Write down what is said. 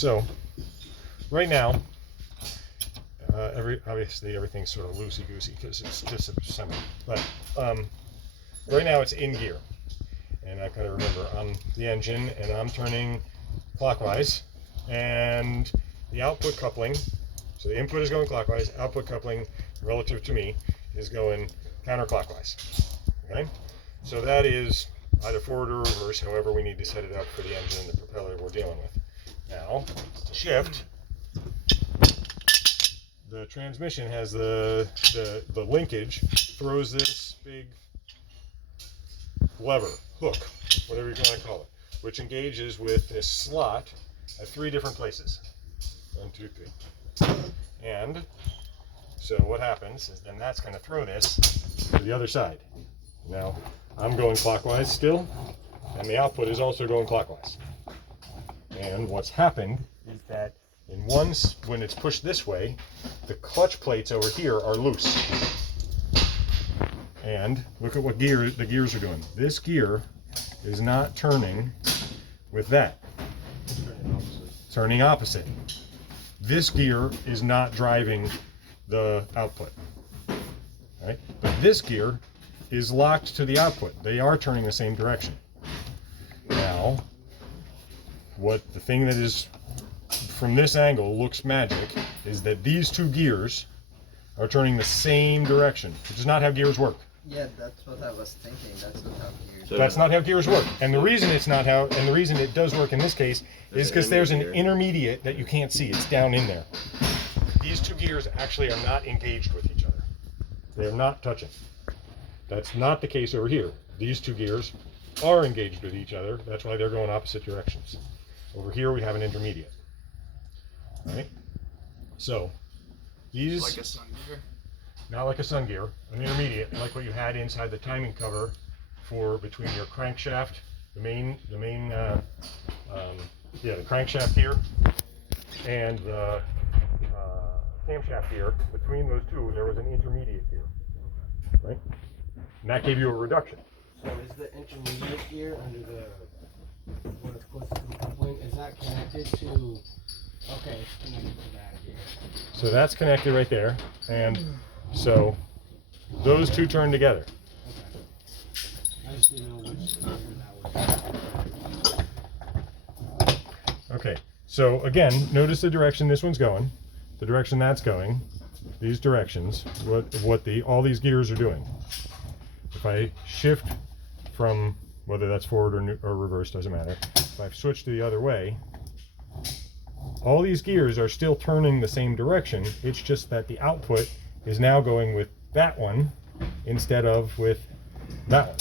So right now, obviously everything's sort of loosey-goosey because it's just a semi. But right now it's in gear, and I've got to remember I'm the engine and I'm turning clockwise, and the output coupling, so the input is going clockwise, output coupling relative to me is going counterclockwise. Okay, so that is either forward or reverse, however we need to set it up for the engine and the propeller we're dealing with. Now, to shift, the transmission has the linkage, throws this big lever, hook, whatever you want to call it, which engages with this slot at 3 different places. 1, 2, 3. And so what happens is then that's going to throw this to the other side. Now, I'm going clockwise still, and the output is also going clockwise. And what's happened is that when it's pushed this way, the clutch plates over here are loose. And look at what the gears are doing. This gear is not turning with that. Turning opposite. This gear is not driving the output. Right? But this gear is locked to the output. They are turning the same direction. Now, the thing that is from this angle looks magic is that these 2 gears are turning the same direction, which is not how gears work. Yeah, that's what I was thinking. That's not how gears work. That's not how gears work. And the reason it's not how, and the reason it does work in this case is because there's an intermediate that you can't see. It's down in there. These 2 gears actually are not engaged with each other. They're not touching. That's not the case over here. These 2 gears are engaged with each other. That's why they're going opposite directions. Over here we have an intermediate. Right? So these, like a sun gear? Not like a sun gear, an intermediate, like what you had inside the timing cover for between your crankshaft, the crankshaft here, and the camshaft here. Between those 2, there was an intermediate gear, right? And that gave you a reduction. So is the intermediate gear under the what it's close to the coupling, is that connected to? Okay, it's connected to that gear. So that's connected right there, and so those 2 turn together. Okay. I just didn't know which that was. Okay, so again, notice the direction this one's going, the direction that's going, these directions, what all these gears are doing. If I shift from, whether that's forward or reverse, doesn't matter. If I switch to the other way, all these gears are still turning the same direction. It's just that the output is now going with that one instead of with that one.